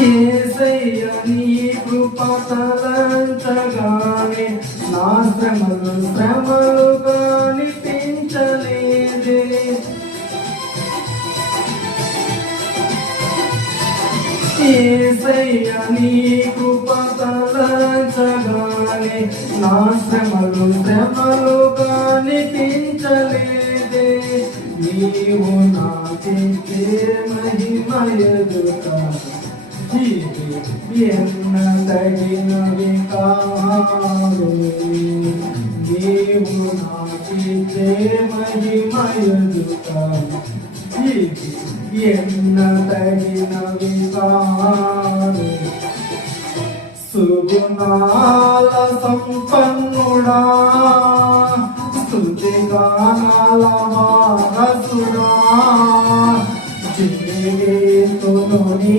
యేసయ్య నీ కృప తలంచగానే నా శ్రమలుగా అనిపించలేదే. యేసయ్య నీ కృప తలంచగానే నా శ్రమలుగా అనిపించలేదే. నీవు నాకిచ్చే మహిమయదుక ఎన్నదగినవి కావు. నీవు నాకిచ్చే మహిమయదుక ఎన్నదగినవి కావు. సుగుణాల సంపన్నుడా స్తుతిగానాల వారసుడా జీవితును నీ